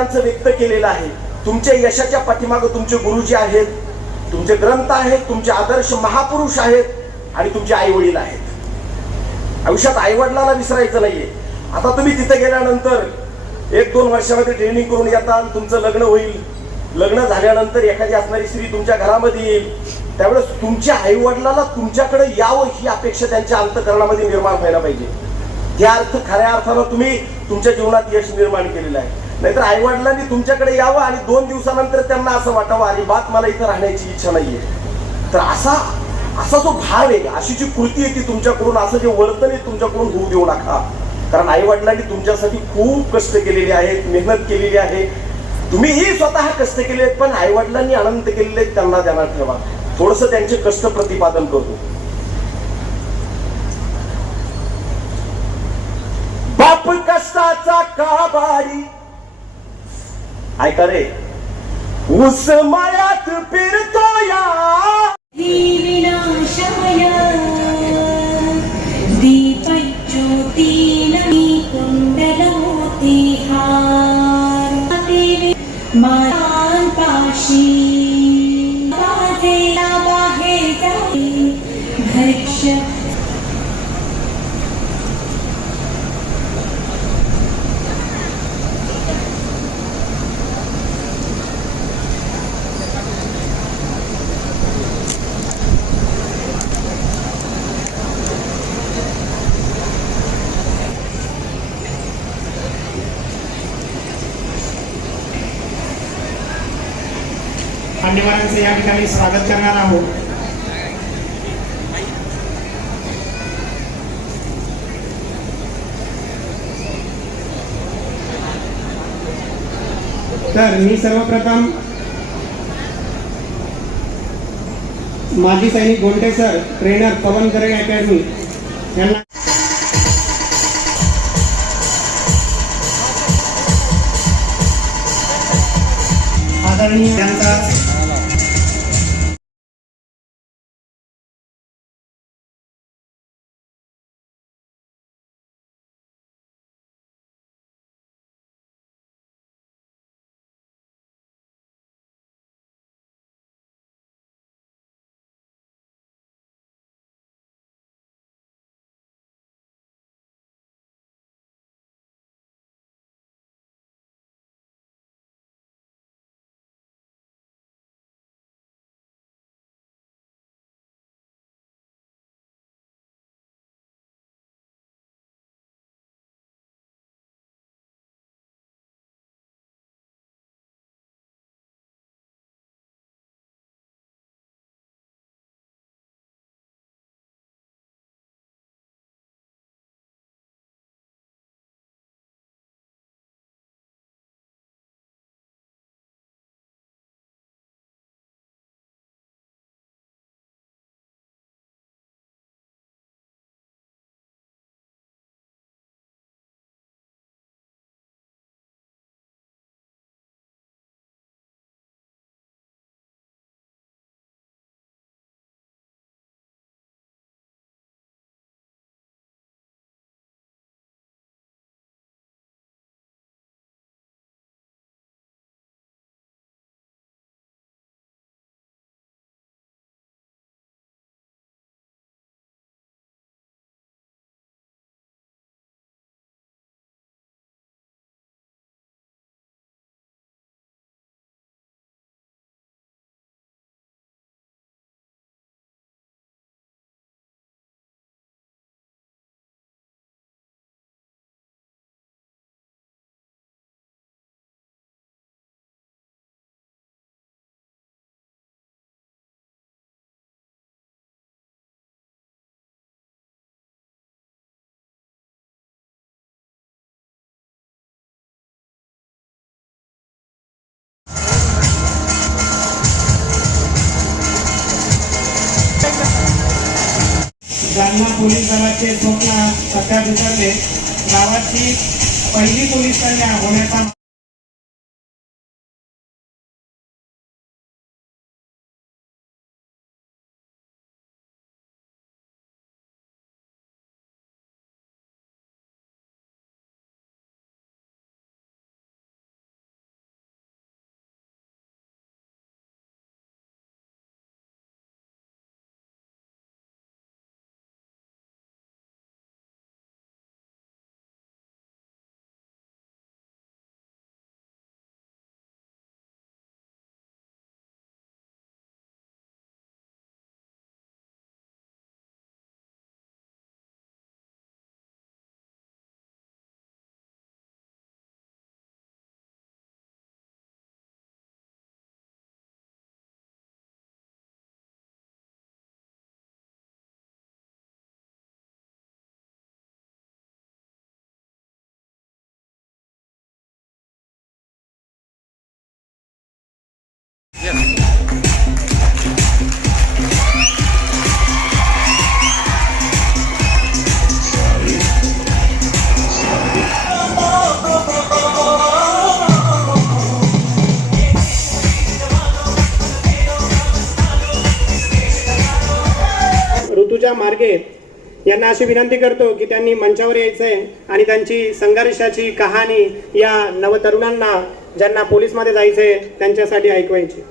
त्यांचं व्यक्त केलेलं आहे. तुमच्या यशाच्या पाठीमागे तुमचे गुरुजी आहेत, तुमचे ग्रंथ आहेत, तुमचे आदर्श महापुरुष आहेत आणि तुमचे आई वडील आहेत. आयुष्यात आई वडिलांना विसरायचं नाहीये. आता तुम्ही तिथे गेल्यानंतर 1-2 वर्षामध्ये ट्रेनिंग करून येताल, तुमचं लग्न होईल. लग्न झाल्यानंतर एखादी असणारी स्त्री तुमच्या घरामध्ये येईल. त्यावेळेस तुमच्या आई वडिलांना तुमच्याकडे यावं ही अपेक्षा त्यांच्या अंतःकरणामध्ये निर्माण व्हायला पाहिजे. त्या अर्थ खऱ्या अर्थानं तुम्ही तुमच्या जीवनात यश निर्माण केलेलं आहे. नाहीतर आई वडिलांनी तुमच्याकडे यावं आणि 2 दिवसानंतर त्यांना असं वाटावं, अरे बात मला इथं राहण्याची इच्छा नाहीये. तर असा जो भाव आहे, अशी जी कृती आहे ती तुमच्याकडून, असं जे वर्तन आहे तुमच्याकडून होऊ देऊ नका. कारण आई वडिलांनी तुमच्यासाठी खूप कष्ट केलेले आहेत, मेहनत केलेली आहे. तुम्हीही स्वतः कष्ट केले आहेत, पण आई वडिलांनी आनंद केलेले आहेत त्यांना ध्यानात ठेवा. थोडस त्यांचे कष्ट प्रतिपादन करतो. बाप कष्टाचा काबाडी, ऐका रे, ऊस मळ्यात फिरतो या विनाशमय दीपज्योती कुंडलमोती हार मान पाशी वाजेला बाहेर जाई घर्ष मान्यवरांचे या ठिकाणी स्वागत करणार आहोत. तर मी सर्वप्रथम माजी सैनिक गोंटे सर, ट्रेनर पवन करे अकॅडमी यांना आदरणीय यांचा जालना पोलीस दलाचे स्वप्न सत्यात उतरले. गावाची पहिली पोलीस कन्या होण्याचा वाळके यांना अशी विनंती करतो की त्यांनी मंचावर यायचं आहे आणि त्यांची संघर्षाची कहाणी या नवतरुणांना ज्यांना पोलीसमध्ये जायचं आहे त्यांच्यासाठी ऐकवायची.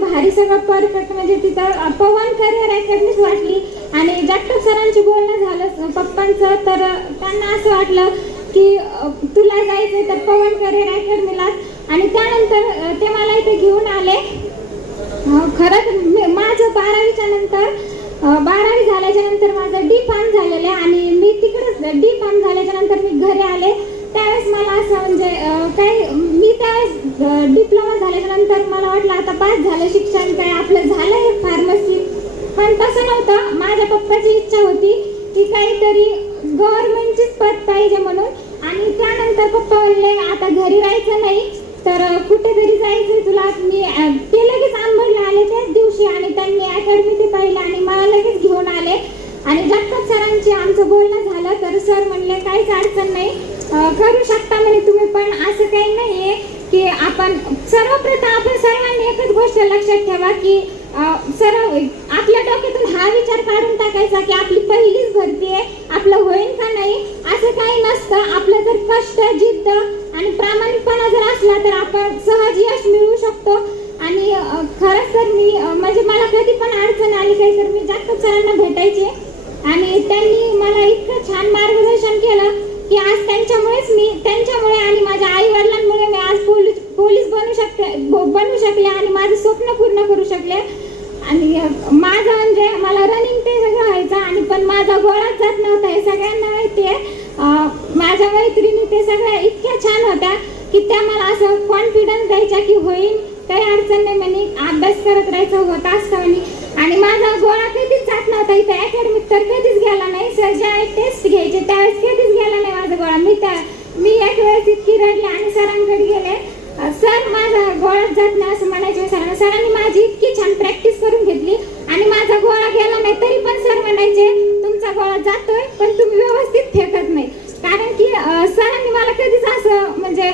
भारी सगळं परफेक्ट म्हणजे तिथं पवन करिअर अकॅडमीच वाटली आणि जगताप सरांची बोलणं झालं पप्पांचं तर त्यांना असं वाटलं की तुला जायचं तर पवन करिअर अकॅडमीलाच आणि त्यानंतर ते मला इथे घेऊन आले. खरंच माझं 12वीच्या नंतर 12वी झाल्याच्या नंतर माझं डी फार्म झालेलं आहे आणि मी तिकडेच डी फार्म झाल्याच्या नंतर मी घरी आले. त्यावेळेस मला असं म्हणजे काही मी त्यावेळेस डिप्लोमा झाल्याच्या नंतर मला वाटलं आता पास झालं शिक्षण काय आपलं झालं आहे फार्मसी पण तसं नव्हतं. माझ्या पप्पाची इच्छा होती की काहीतरी गव्हर्नमेंटचीच पद पाहिजे म्हणून आणि त्यानंतर पप्पा बोलले आता घरी राहायचं नाही तर कुठेतरी जायचं तुला. मी ते लगेच आंबडला आले त्याच दिवशी आणि त्यांनी अकॅडमी ते पाहिलं आणि मला लगेच घेऊन आले आणि जगताप सरांची आमचं बोलणं झालं तर सर म्हणले काहीच अडचण नाही करू शकता म्हणे तुम्ही पण असं काही नाही आहे की आपण सर्वप्रथम आपण सर्वांनी एकच गोष्ट लक्षात ठेवा की सर्व आपल्या डोक्यातून हा विचार काढून टाकायचा की आपली पहिलीच भरती आहे आपलं होईल का नाही असं काही नसतं. आपलं जर कष्ट जिद्द आणि प्रामाणिकपणा जर असला तर आपण सहज यश मिळवू शकतो आणि खरंच तर मी म्हणजे मला कधी पण अडचण आली काही तर मी जगताप सरांना भेटायचे आणि त्यांनी मला इतकं छान मार्गदर्शन केलं की आज त्यांच्यामुळे आणि माझ्या आई वडिलांमुळे मी आज पोलीस बनू शकले आणि माझं स्वप्न पूर्ण करू शकले. आणि माझं म्हणजे मला रनिंग ते सगळं व्हायचं आणि पण माझा गोळाच जात नव्हता हे सगळ्यांना माहिती आहे. माझ्या मैत्रिणी ते सगळ्या इतक्या छान होत्या की त्या मला असं कॉन्फिडन्स द्यायच्या की होईल काही अडचण नाही म्हणे अभ्यास करत राहायचं होत असतं म्हणे आणि माझा गोळा कधीच जात नव्हता. इथे अकॅडमीत तर कधीच गेला नाही. सर ज्यावेळेस टेस्ट घ्यायचे त्यावेळेस कधीच गेला नाही माझा गोळा. मी एक वेळेस इतकी रडले आणि सरांकडे गेले सर माझा गोळाच जात नाही असं म्हणायचे सरांना. सरांनी माझी इतकी छान प्रॅक्टिस करून घेतली आणि माझा गोळा गेला नाही तरी पण सर म्हणायचे तुमचा गोळा जातोय पण तुम्ही व्यवस्थित फेकत नाही कारण की सरांनी मला कधीच असं म्हणजे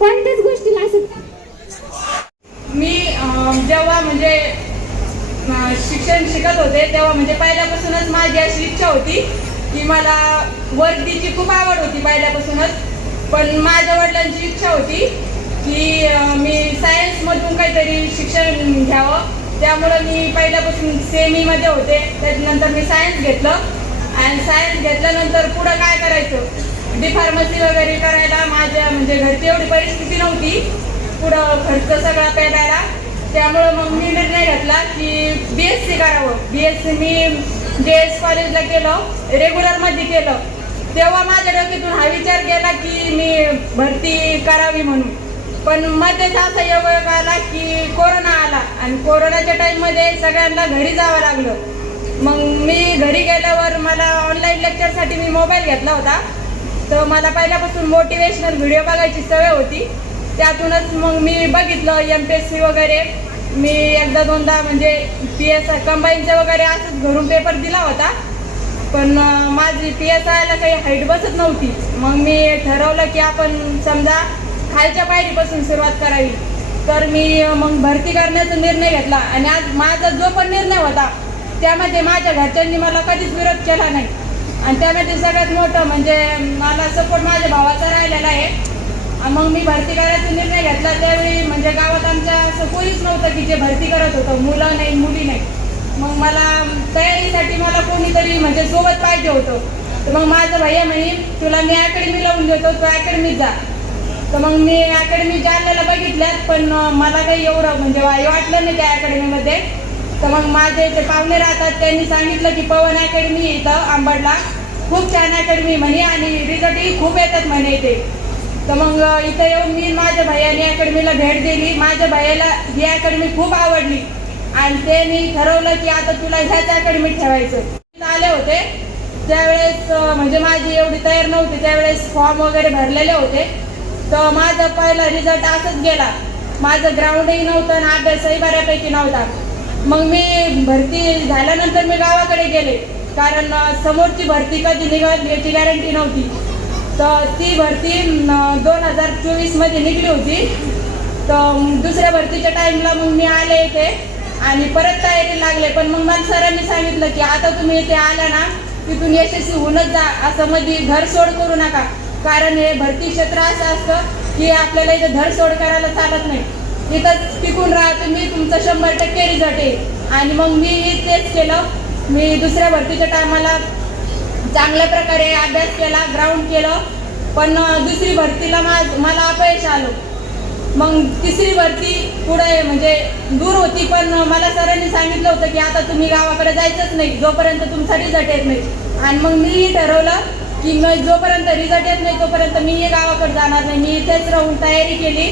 कोणत्याच गोष्टीला असं मी जेव्हा म्हणजे शिक्षण शिकत होते तेव्हा म्हणजे पहिल्यापासूनच माझी अशी इच्छा होती की मला वर्दीची खूप आवड होती पहिल्यापासूनच. पण माझ्या वडिलांची इच्छा होती की मी सायन्समधून काहीतरी शिक्षण घ्यावं त्यामुळं मी पहिल्यापासून सेमीमध्ये होते. त्याच्यानंतर मी सायन्स घेतलं आणि सायन्स घेतल्यानंतर पुढं काय करायचं डी फार्मसी वगैरे करायला माझ्या म्हणजे घरची एवढी परिस्थिती नव्हती पुढं खर्च सगळा पेलायला. त्यामुळं मग मी निर्णय घेतला की BSc करावं. BSc मी JS कॉलेजला केलं रेग्युलरमध्ये केलं. तेव्हा माझ्या डोक्यातून हा विचार केला की मी भरती करावी म्हणून. पण मध्येच असा योग आला की कोरोना आला आणि कोरोनाच्या टाईममध्ये सगळ्यांना घरी जावं लागलं. मग मी घरी गेल्यावर मला ऑनलाईन लेक्चरसाठी मी मोबाईल घेतला होता तर मला पहिल्यापासून मोटिवेशनल व्हिडिओ बघायची सवय होती. त्यातूनच मग मी बघितलं MPSC वगैरे. मी एकदा दोनदा म्हणजे PSI कंबाईनचं वगैरे असंच घरून पेपर दिला होता पण माझी PSIला काही हाईट बसत नव्हती. मग मी ठरवलं की आपण समजा खालच्या पायरीपासून सुरुवात करावी. तर मी मग भरती करण्याचा निर्णय घेतला आणि आज माझा जो पण निर्णय होता त्यामध्ये माझ्या घरच्यांनी मला कधीच विरोध केला नाही आणि त्यामध्ये सगळ्यात मोठं म्हणजे मला सपोर्ट माझ्या भावाचा राहिलेला आहे. मग मी भरती करायचा निर्णय घेतला त्यावेळी म्हणजे गावात आमच्या असं कोणीच नव्हतं की जे भरती करत होतं मुलं नाही मुली नाही. मग मला तयारीसाठी मला कोणीतरी म्हणजे सोबत पाहिजे होतं. तर मग माझं भैया म्हणे तुला मी अकॅडमी लावून देतो तू अकॅडमीत जा. तर मग मी अकॅडमी जायला बघितल्यात पण मला काही एवढं म्हणजे वाटलं नाही त्या अकॅडमीमध्ये. तर मग माझे जे पाहुणे राहतात त्यांनी सांगितलं की पवन अकॅडमी इथं आंबडला खूप छान अकॅडमी म्हणे आणि रिझल्टही खूप येतात म्हणे इथे. तर मग इथं येऊन मी माझ्या भैयाने अकॅडमीला भेट दिली. माझ्या भैयाला ही अकॅडमी खूप आवडली आणि त्यांनी ठरवलं की आता तुला ह्याच अकॅडमीत ठेवायचं. आले होते त्यावेळेस म्हणजे माझी एवढी तयार नव्हती त्यावेळेस फॉर्म वगैरे भरलेले होते. तर माझा पहिला रिझल्ट असंच गेला. माझं ग्राउंडही नव्हतं आणि अभ्यासही बऱ्यापैकी नव्हता. मग मी भरती झाल्यानंतर मी गावाकडे गेले कारण समोरची भरती कधी निघत याची गॅरंटी नव्हती. तर ती भरती 2024मध्ये निघली होती. तर दुसऱ्या भरतीच्या टाईमला मग मी आले इथे आणि परत तयारी लागले. पण मग मला सरांनी सांगितलं की आता तुम्ही इथे आल्या ना तिथून यशस्वी होऊनच जा, असं मध्ये धरसोड करू नका. कारण हे भरती क्षेत्र असं असतं की आपल्याला इथे धरसोड करायला चालत नाही. इथं टिकून राहा तुम्ही, तुमचं 100% रिझल्ट येईल. आणि मग मी तेच केलं. मी दुसऱ्या भरतीच्या टायमाला चांगल्या प्रकारे अभ्यास केला, ग्राउंड केलं. पण दुसरी भरतीला मला अपयश आलं. मग तिसरी भरती पुढे म्हणजे दूर होती, पण मला सरांनी सांगितलं होतं की आता तुम्ही गावाकडे जायचंच नाही जोपर्यंत तुमचा रिझल्ट येत नाही. आणि मग मीही ठरवलं की जोपर्यंत रिझल्ट येत नाही तोपर्यंत मी गावाकडे जाणार नाही. मी इथेच राहून तयारी केली.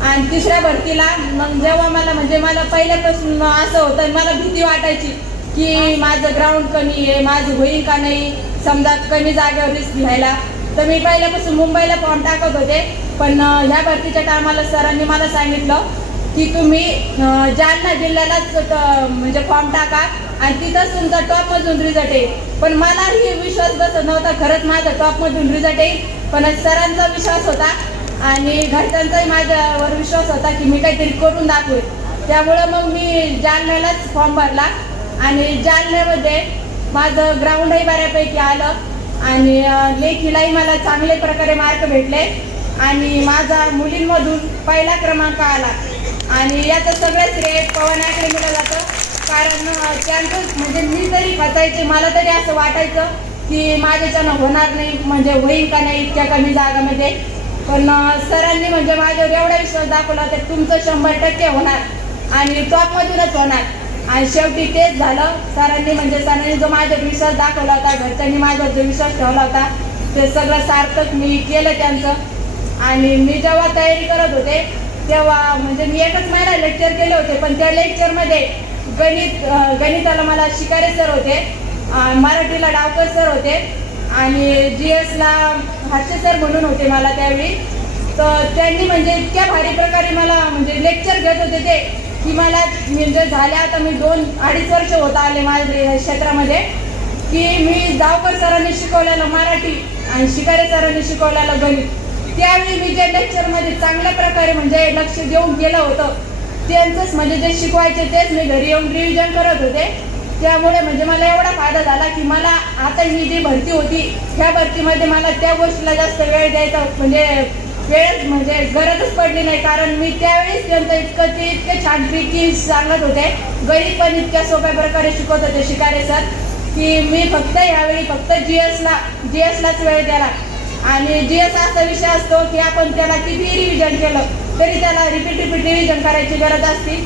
आणि तिसऱ्या भरतीला मग जेव्हा मला पहिल्यापासून असं होतं, मला भीती वाटायची की माझं ग्राउंड कमी आहे, माझं होईल का नाही, समजा कमी जागेवर रिस्क घ्यायला. तर मी पहिल्यापासून मुंबईला फॉर्म टाकत होते. पण ह्या भरतीच्या टायमाला सरांनी मला सांगितलं की तुम्ही जालना जिल्ह्यालाच म्हणजे फॉर्म टाका आणि तिथंच तुमचा टॉपमधून रिझल्ट येईल. पण मलाही विश्वास बसत नव्हता खरंच माझा टॉपमधून रिझल्ट येईल. पण सरांचा विश्वास होता आणि घरच्यांचाही माझ्यावर विश्वास होता की मी काहीतरी करून दाखवेल. त्यामुळं मग मी जालन्यालाच फॉर्म भरला आणि जालन्यामध्ये माझं ग्राउंडही बऱ्यापैकी आलं आणि लेखीलाही मला चांगले प्रकारे मार्क भेटले आणि माझा मुलींमधून पहिला क्रमांक आला. आणि याचं सगळं श्रेय पवन अकॅडमीला जातं. कारण त्यांचं म्हणजे मी तरी खचायचे, मला तरी असं वाटायचं की माझ्याच्यानं होणार नाही, म्हणजे होईल का नाही इतक्या कमी जागामध्ये. पण सरांनी म्हणजे माझ्यावर एवढा विश्वास दाखवला तर तुमचं 100% होणार आणि टॉपमधूनच होणार. आणि शेवटी तेच झालं. सरांनी जो माझ्यावर विश्वास दाखवला होता, घरच्यांनी माझ्यावर जो विश्वास ठेवला होता ते सगळं सार्थक मी केलं त्यांचं. आणि मी जेव्हा तयारी करत होते तेव्हा म्हणजे मी एकच महिना लेक्चर केले होते. पण त्या लेक्चरमध्ये गणिताला मला शिकारे सर होते, मराठीला डावकर सर होते आणि GSला हास्य सर म्हणून होते मला त्यावेळी. तर त्यांनी म्हणजे इतक्या भारी प्रकारे मला म्हणजे लेक्चर घेत होते ते की मला म्हणजे झाले आता मी 2-2.5 वर्ष होत आले माझ्या क्षेत्रामध्ये की मी डावकर सरांनी शिकवलेलं मराठी आणि शिकारे सरांनी शिकवलेलं गणित त्यावेळी मी जे लेक्चरमध्ये चांगल्या प्रकारे म्हणजे लक्ष देऊन केलं होतं त्यांचंच म्हणजे जे शिकवायचे तेच मी घरी येऊन रिव्हिजन करत होते. त्यामुळे म्हणजे मला एवढा फायदा झाला की मला आता ही जी भरती होती ह्या भरतीमध्ये मला त्या गोष्टीला जास्त वेळ द्यायचा म्हणजे गरजच पडली नाही. कारण मी त्यावेळेस त्यांचं इतके छानपैकी सांगत होते, गणित पण इतक्या सोप्या प्रकारे शिकवत होते शिकारे सर की मी फक्त यावेळी फक्त GSलाच वेळ दिला. आणि GS असा विषय असतो की आपण त्याला किती रिव्हिजन केलं तरी त्याला रिपीट रिव्हिजन करायची गरज असते.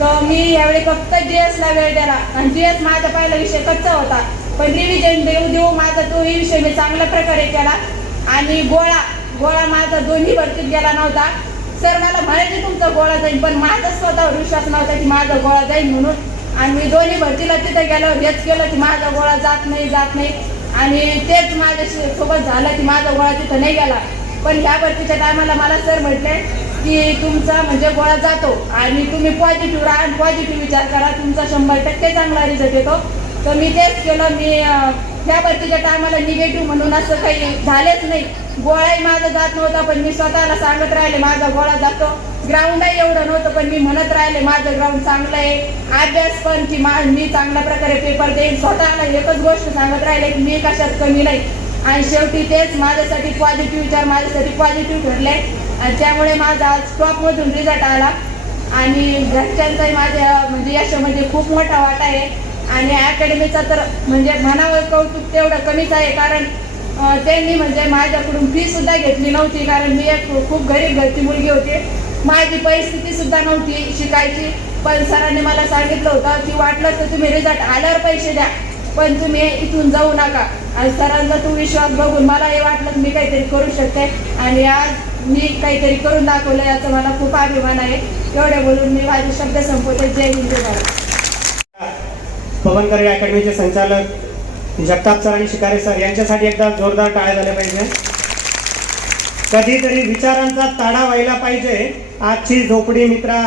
तर मी यावेळी फक्त GSला वेळ दिला आणि GS माझा पहिला विषय कच्चा होता. पण रिव्हिजन देऊ माझा तोही विषय मी चांगल्या प्रकारे केला. आणि गोळा माझा दोन्ही भरतीत गेला नव्हता. सर मला म्हणायचे तुमचा गोळा जाईल, पण माझा स्वतःवर विश्वास नव्हता की माझा गोळा जाईल म्हणून. आणि मी दोन्ही भरतीला तिथे गेल्यावर हेच केलं की माझा गोळा जात नाही आणि तेच माझ्यासोबत झालं की माझा गोळा तिथं नाही गेला. पण ह्या भरतीच्या टायमाला मला सर म्हटले की तुमचा म्हणजे गोळा जातो आणि तुम्ही पॉझिटिव्ह राहा आणि पॉझिटिव्ह विचार करा, तुमचा 100% चांगला रिझल्ट येतो. तर मी तेच केलं. मी ह्या भरतीच्या टायमाला निगेटिव्ह म्हणून असं काही झालेच नाही. गोळाही माझा जात नव्हता पण मी स्वतःला सांगत राहिले माझा गोळा जातो. ग्राउंडही एवढं नव्हतं पण मी म्हणत राहिले माझं ग्राउंड चांगलं आहे. अभ्यास पण की मी चांगल्या प्रकारे पेपर देईन. स्वतःला एकच गोष्ट सांगत राहिले की मी कशात कमी नाही. आणि शेवटी तेच माझ्यासाठी पॉझिटिव्ह विचार माझ्यासाठी पॉझिटिव्ह ठरले आणि त्यामुळे माझा आज टॉपमधून रिझल्ट आला. आणि घरच्यांचाही माझ्या म्हणजे यशामध्ये खूप मोठा वाटा आहे. आणि अकॅडमीचा तर म्हणजे म्हणावं कौतुक तेवढं कमीच आहे. कारण त्यांनी म्हणजे माझ्याकडून फी सुद्धा घेतली नव्हती. कारण मी एक खूप गरीब घरची मुलगी होती, माझी परिस्थिती सुद्धा नव्हती शिकायची. पण सरांनी मला सांगितलं होतं की वाटलं तर तुम्ही रिझल्ट आल्यावर पैसे द्या पण तुम्ही इथून जाऊ नका. आणि सरांचा तो विश्वास बघून मला हे वाटलं की मी काहीतरी करू शकते आणि आज मी काहीतरी करून दाखवलं याचा मला खूप अभिमान आहे. एवढे बोलून मी माझे शब्द संपवते. जय हिंद जय भारत. पवन करे अकॅडमीचे संचालक जगताप सर आणि शिकारे सर यांच्यासाठी एकदा जोरदार टाळ्या झाल्या पाहिजे. कधीतरी विचारांचा ताडा व्हायला पाहिजे. आजची झोपडी मित्रा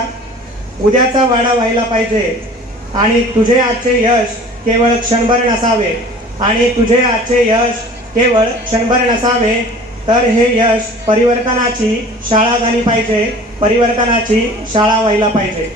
उद्याचा वाडा व्हायला पाहिजे. आणि तुझे आजचे यश केवळ क्षणभर नसावे आणि तुझे आजचे यश केवळ क्षणभर नसावे तर हे यश परिवर्तनाची शाळा झाली पाहिजे, परिवर्तनाची शाळा व्हायला पाहिजे.